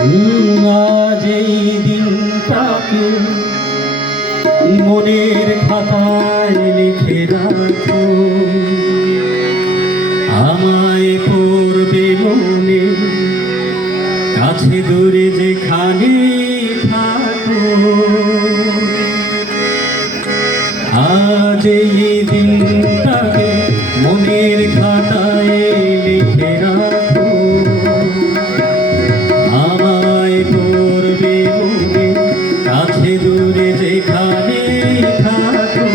আজ এই দিনটাকে মনের খাতায় লিখে রাখো, আমায় পড়বে মনে, কাছে দূরে যেখানে থাকো। আজ এই দিনটাকে মনের খাতায় লিখে রাখো, আমায় পড়বে মনে, কাছে দূরে যেখানে থাকো।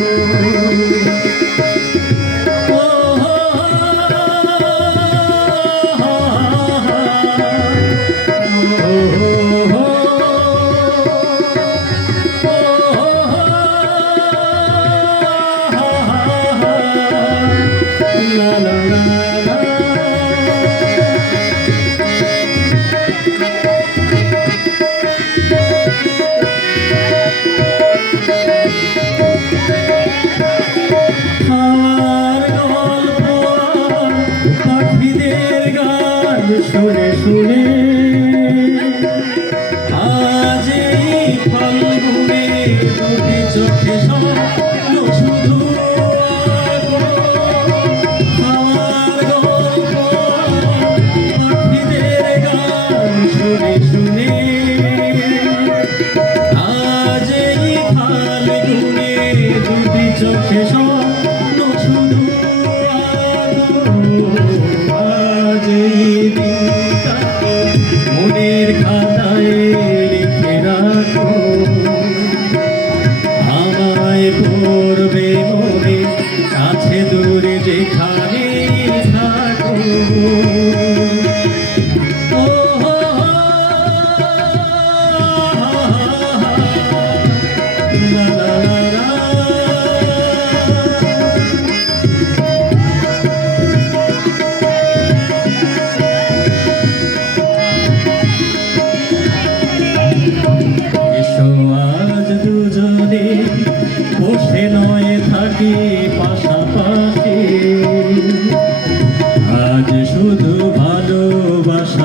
শুনে শুনে আজ এই ফাল্গুনে দুটি চোখে স্বপ্ন শুধু আমার গল্প পাখিদের গান শুনে শুনে আজ এই ফাল্গুনে দুটি চোখে স্বপ্ন শুধু মনের খাতায় লিখে রাখো, আমায় পড়বে মনে, কাছে দূরে যেখানে থাকো। আজ দুজনে বসে নয় থাকি পাশাপাশি, আজ শুধু ভালোবাসাবাসি।